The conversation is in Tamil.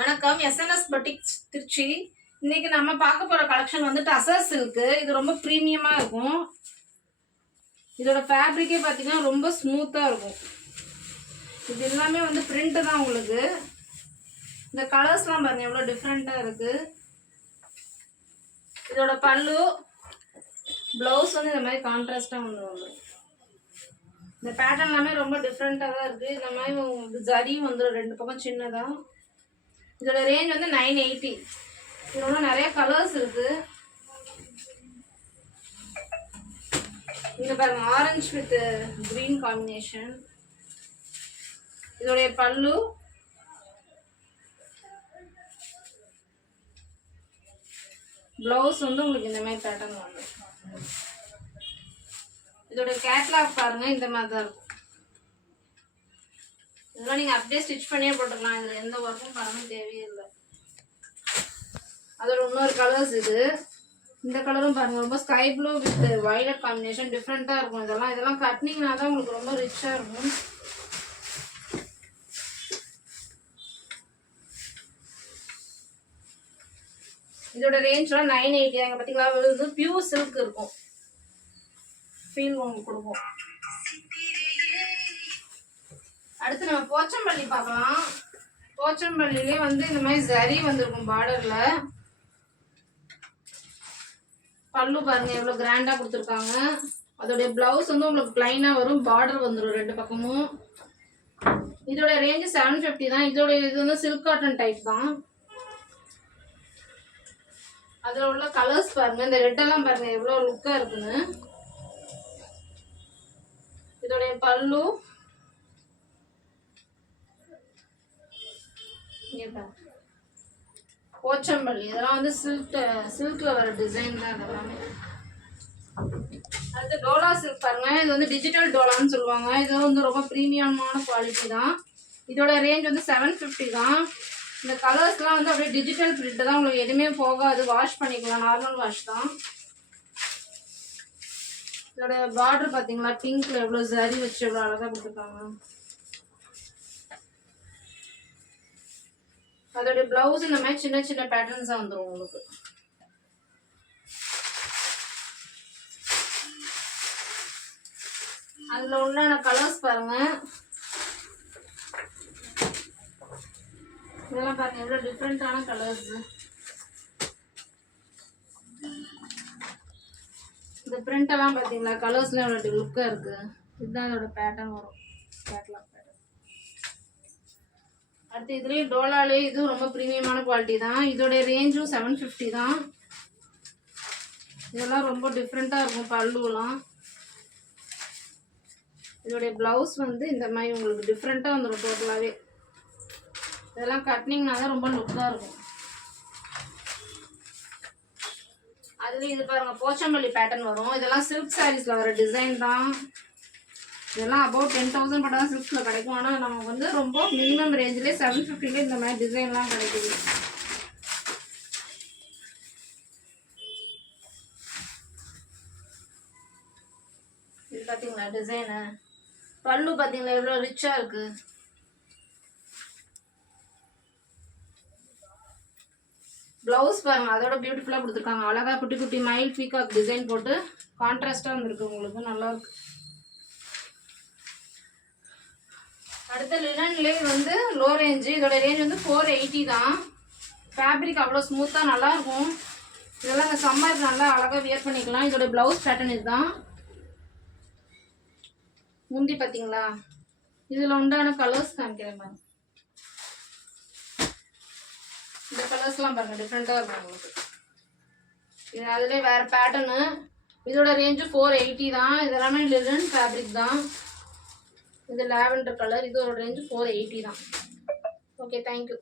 வணக்கம். SNS boutiques Trichy. இன்னைக்கு நம்ம பார்க்க போற கலெக்ஷன் வந்து டசர் சில்க். இது ரொம்ப ப்ரீமியமா இருக்கும். இதோட ஃபேப்ரிக்கே பார்த்தீங்கன்னா ரொம்ப ஸ்மூத்தா இருக்கும். இது எல்லாமே வந்து பிரிண்ட் தான் உங்களுக்கு. இந்த கலர்ஸ்லாம் பாருங்க எவ்வளோ டிஃப்ரெண்டா இருக்கு. இதோட பல்லு ப்ளவுஸ் வந்து இந்த மாதிரி கான்ட்ராஸ்டா வந்துடும். இந்த பேட்டர்ன் எல்லாமே ரொம்ப டிஃப்ரெண்ட்டாக தான் இருக்குது. இந்த மாதிரி ஜரியும் வந்துடும் ரெண்டு பக்கம் சின்னதாக. இதோட ரேஞ்ச் வந்து 980. இதோட நிறைய கலர்ஸ் இருக்கு. இங்க பாருங்க ஆரஞ்சு வித் கிரீன் காம்பினேஷன். இதோடைய பல்லு பிளவுஸ் வந்து உங்களுக்கு இந்த மாதிரி பேட்டர்ன் வந்து. இதோட கேட்லாக் பாருங்க இந்த மாதிரி தான் இருக்கும். இதெல்லாம் நீங்கள் அப்படியே ஸ்டிச் பண்ணியே போட்டுக்கலாம். இதில் எந்த ஒர்க்கும் பண்ணணும் தேவையில்லை. அதோட இன்னொரு கலர்ஸ் இது. இந்த கலரும் பாருங்கள் ரொம்ப sky blue with violet combination டிஃப்ரெண்ட்டாக இருக்கும். இதெல்லாம் கட்டினீங்கன்னா தான் உங்களுக்கு ரொம்ப ரிச்சாக இருக்கும். இதோட ரேஞ்ச்லாம் 980. அங்கே பார்த்தீங்களா இது பியூர் சில்க் இருக்கும். ஃபீல் உங்களுக்கு கொடுக்கும். அடுத்து நம்ம போச்சம்பள்ளி பார்க்கலாம். போச்சம்பள்ளிலே வந்து இந்த மாதிரி ஜரி வந்திருக்கும் பார்டர்ல. பல்லு பாருங்க எவ்வளோ கிராண்டா கொடுத்துருக்காங்க. அதோடைய பிளவுஸ் வந்து உங்களுக்கு பிளைனா வரும். பார்டர் வந்துடும் ரெண்டு பக்கமும். இதோட ரேஞ்சு 750 தான். இதோட இது வந்து சில்க் காட்டன் டைப் தான். அதில் உள்ள கலர்ஸ் பாருங்க. இந்த ரெட்டெல்லாம் பாருங்க எவ்வளோ லுக்கா இருக்குன்னு. இதோடைய பல்லு போச்சம்பள்ளி. இதெல்லாம் வந்து சில்க்ல வர டிசைன் தான் இதெல்லாமே. அடுத்து டோலா சில்க் பாருங்க. இது வந்து டிஜிட்டல் டோலான்னு சொல்லுவாங்க. இது வந்து ரொம்ப ப்ரீமியமான குவாலிட்டி தான். இதோட ரேஞ்ச் வந்து 750 தான். இந்த கலர்ஸ்லாம் வந்து அப்படியே டிஜிட்டல் பிரிண்ட் தான். உங்களுக்கு எதுவுமே போகாது. வாஷ் பண்ணிக்கலாம். நார்மல் வாஷ் தான். இதோட பார்டர் பார்த்தீங்களா பிங்க்ல எவ்வளோ ஜரி வச்சு எவ்வளோ அழகாக கொடுத்துருக்காங்க. அதோட பிளவுஸ் இந்த மாதிரி சின்ன சின்ன பேட்டர்ன்ஸா வந்துடும் உங்களுக்கு. அதுல உள்ள கலர்ஸ் பாருங்க. இதெல்லாம் பாருங்க எவ்வளவு டிஃப்ரெண்டான கலர்ஸ். இந்த பிரிண்ட் எல்லாம் பாத்தீங்களா கலர்ஸ்ல எவ்வளவு லுக்கா இருக்கு. இதுதான் அதோட பேட்டர்ன் வரும். Catalogue pattern. அடுத்து இதுலேயும் டோலாலே இது ரொம்ப ப்ரீமியமான குவாலிட்டி தான். இதோட ரேஞ்சும் 750 தான். இதெல்லாம் ரொம்ப டிஃப்ரெண்ட்டாக இருக்கும் பல்லுலாம். இதோடைய ப்ளவுஸ் வந்து இந்த மாதிரி உங்களுக்கு டிஃப்ரெண்ட்டாக வந்துடும் டோட்டலாகவே. இதெல்லாம் கட்டினீங்கன்னா தான் ரொம்ப லுக்காக இருக்கும். அதுலேயும் இது பாருங்கள் போச்சம்பள்ளி பேட்டர்ன் வரும். இதெல்லாம் சில்க் சாரீஸில் வர டிசைன் தான். இதெல்லாம் அபவுட் 10,000 படம் தான் சில்க்ஸில் கிடைக்கும். ஆனால் நமக்கு வந்து ரொம்ப மினிமம் ரேஞ்சிலே 750 இந்த மாதிரி டிசைன்லாம் கிடைக்குது. இது பார்த்தீங்களா டிசைனு. பல்லு பார்த்தீங்களா எவ்வளோ ரிச்சாக இருக்கு. ப்ளவுஸ் பாருங்க அதோட பியூட்டிஃபுல்லாக கொடுத்துருக்காங்க. அழகாக குட்டி குட்டி மயில் பீகாக் டிசைன் போட்டு கான்ட்ராஸ்டாக வந்துருக்கு. உங்களுக்கு நல்லாயிருக்கு. அடுத்த லினன்லேயே வந்து லோ ரேஞ்சு. இதோட ரேஞ்ச் வந்து 480 தான். ஃபேப்ரிக் அவ்வளோ ஸ்மூத்தாக நல்லாயிருக்கும். இதெல்லாம் இந்த சம்மர் நல்லா அழகாக வியர் பண்ணிக்கலாம். இதோட ப்ளவுஸ் பேட்டர்ன் இதுதான். முந்தி பார்த்தீங்களா. இதில் உண்டான கலர்ஸ் காமிக்கிறேன் பாருங்க. இந்த கலர்ஸ்லாம் பாருங்கள் டிஃப்ரெண்ட்டாக இருக்கும் உங்களுக்கு. இது அதுலேயே வேறு பேட்டர்னு. இதோட ரேஞ்சு 480 தான். இதெல்லாமே லினன் ஃபேப்ரிக் தான். இது லாவெண்டர் கலர். இதோட ரேஞ்சு 480 தான். Okay thank you.